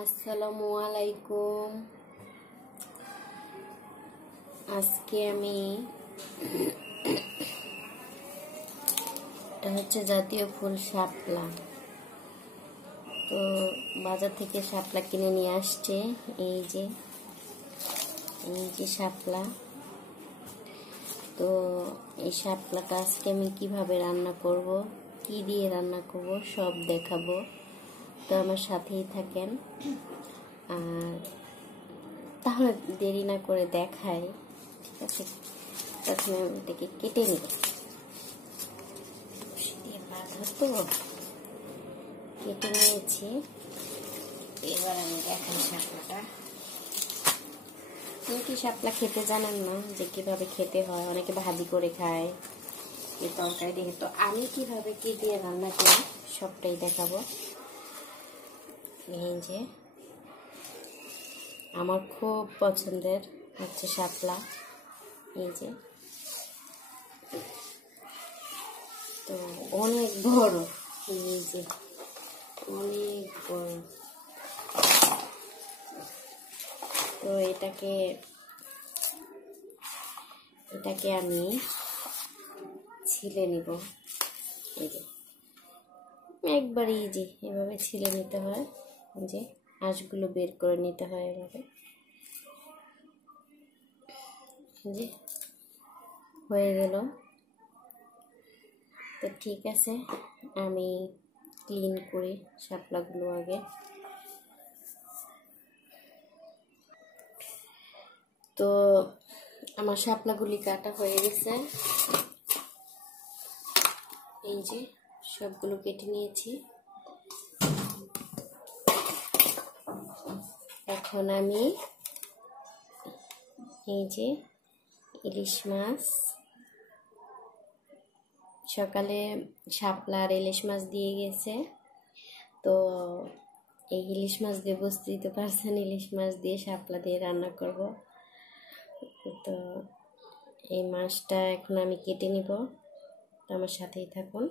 আসসালামু আলাইকুম। আজকে আমি এটা হচ্ছে জাতীয় ফুল শাপলা। তো বাজার থেকে শাপলা কিনে নিয়ে আসছে। এই যে শাপলা। তো এই শাপলাটা আজকে আমি কিভাবে রান্না করব, কি দিয়ে রান্না করব সব দেখাবো। তো আমার সাথেই থাকেন। আর তাহলে দেরি না করে দেখাই, ঠিক আছে? প্রথমে আমি এটাকে কেটে নিব, দিয়ে বাঁধা তো কেটে নিয়েছি। এবার আমি দেখাই শাপলাটা। অনেকে শাপলা খেতে জানেন না যে কিভাবে খেতে হয়, অনেকে ভাজি করে খায়, তরকারি দিয়ে। তো আমি কিভাবে কি দিয়ে রান্না করি সবটাই দেখাবো। এই যে আমার খুব পছন্দের হচ্ছে শাপলা। এই যে তো অনেক বড়, এই যে অনেক বড়। তো এটাকে আমি ছিলে নিব। এই যে একবারে ইজি, এভাবে ছিলে নিতে হয়। যে আঁশগুলো বের করে নিতে হয় এভাবে। যে হয়ে গেল। তো ঠিক আছে, আমি ক্লিন করি শাপলাগুলো আগে। তো আমার শাপলাগুলি কাটা হয়ে গেছে। এই যে সবগুলো কেটে নিয়েছি। এখন আমি এই যে ইলিশ মাছ, সকালে শাপলা আর ইলিশ মাছ দিয়ে গেছে। তো এই ইলিশ মাছ দিয়ে বুঝতেই তো পারছেন, ইলিশ মাছ দিয়ে শাপলা দিয়ে রান্না করব। তো এই মাছটা এখন আমি কেটে নিব। তো আমার সাথেই থাকুন।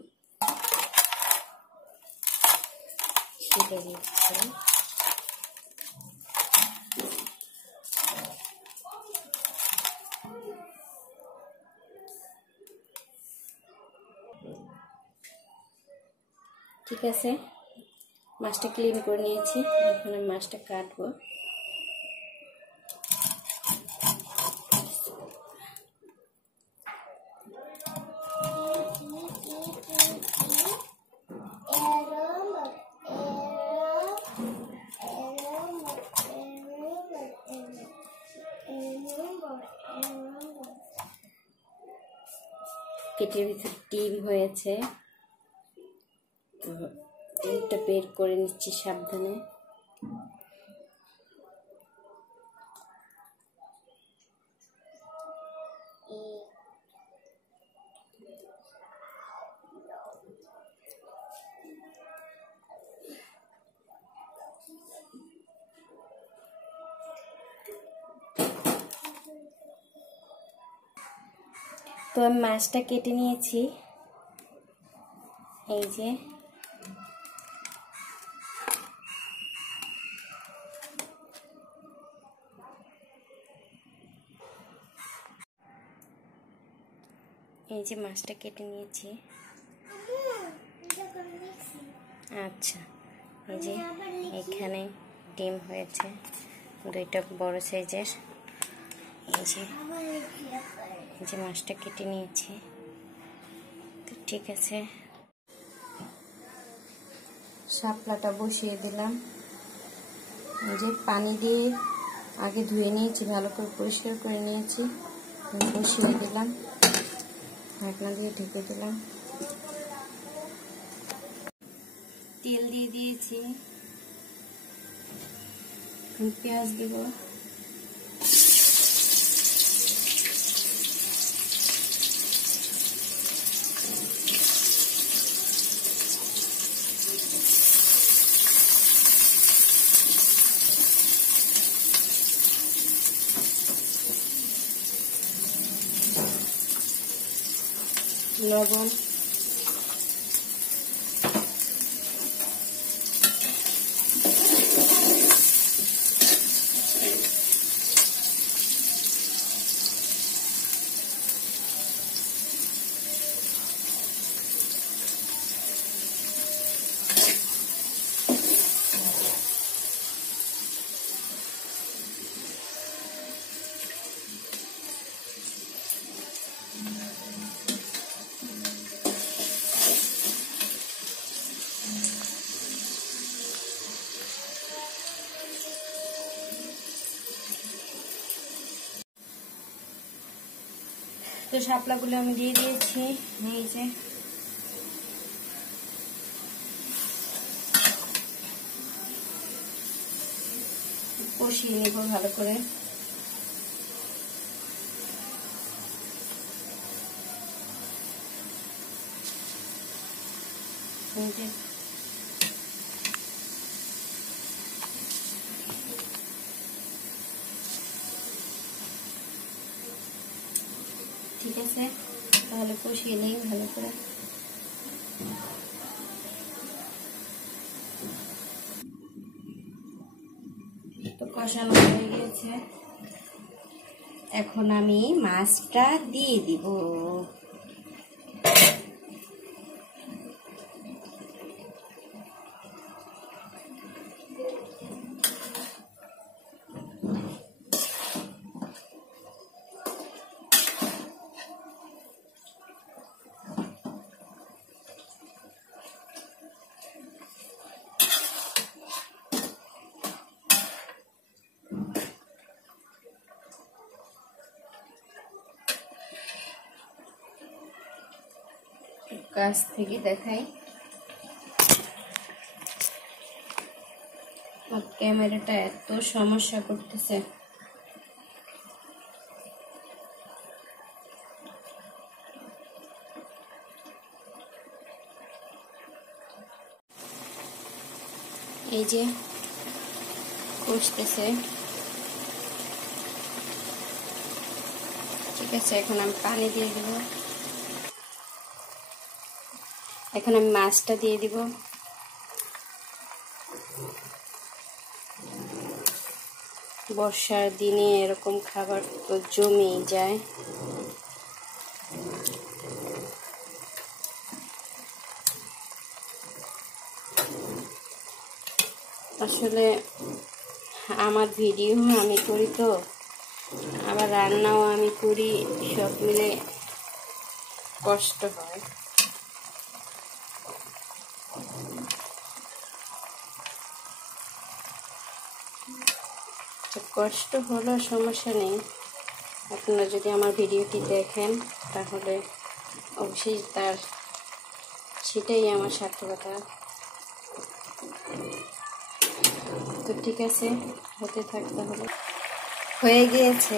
কেটে দিচ্ছি। ঠিক আছে, মাছটা ক্লিন করে নিয়েছি। এখন আমি মাছটা কাটবো। পেটের ভিতরে ডিম হয়েছে, তো ডিমটা বের করে নিচ্ছি সাবধানে। তো আমি মাছটা কেটে নিয়েছি। এই যে মাছটা কেটে নিয়েছি। আচ্ছা, এই যে এখানে ডিম হয়েছে দুইটা বড় সাইজের। এই যে মাছটা কেটে নিয়েছি। তো ঠিক আছে, শাপলাটা বসিয়ে দিলাম। এই যে পানি দিয়ে আগে ধুয়ে নিয়েছি, ভালো করে পরিষ্কার করে নিয়েছি। বসিয়ে দিলাম, ঢাকনা দিয়ে ঢেকে দিলাম। তেল দিয়ে দিয়েছি, পেঁয়াজ দেব। লবণ, তো শাপলাগুলো আমি দিয়ে দিয়েছি। এই যে কষিয়ে নেব ভালো করে। ঠিক আছে, তাহলে কষিয়ে নেই ভালো করে। তো কষানো হয়ে গেছে, এখন আমি মাছটা দিয়ে দিব। কাছ থেকে দেখাই, ক্যামেরাটা এত সমস্যা করতেছে। এই যে কষতেছে, ঠিক আছে। এখন আমি পানি দিয়ে দিব, এখন আমি মাছটা দিয়ে দিব। বর্ষার দিনে এরকম খাবার তো জমেই যায়। আসলে আমার ভিডিও আমি করি, তো আবার রান্নাও আমি করি, সব মিলে কষ্ট হয়। কষ্ট হলো সমস্যা নেই, আপনারা যদি আমার ভিডিওটি দেখেন তাহলে অবশ্যই সেটাই আমার সার্থকতা। তো ঠিক আছে, হতে থাকতে হবে। হয়ে গিয়েছে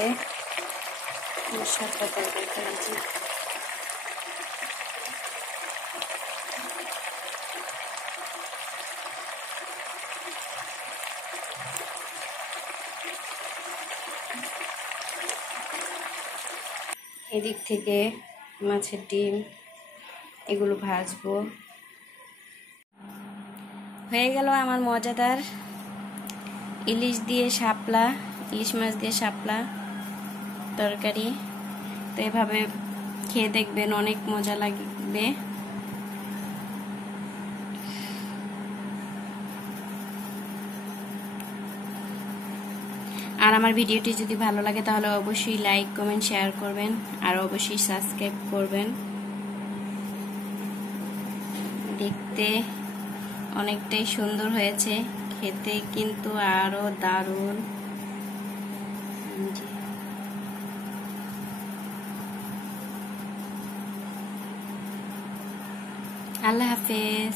আমার সার্থকতা। এদিক থেকে মাছের ডিম এগুলো ভাজবো। হয়ে গেল আমার মজাদার ইলিশ মাছ দিয়ে শাপলা তরকারি। তো এভাবে খেয়ে দেখবেন, অনেক মজা লাগবে। আর আমার ভিডিওটি যদি ভালো লাগে তাহলে অবশ্যই লাইক, কমেন্ট, শেয়ার করবেন, আর অবশ্যই সাবস্ক্রাইব করবেন। দেখতে অনেকটাই সুন্দর হয়েছে, খেতে কিন্তু আরো দারুণ। আল্লাহ হাফেজ।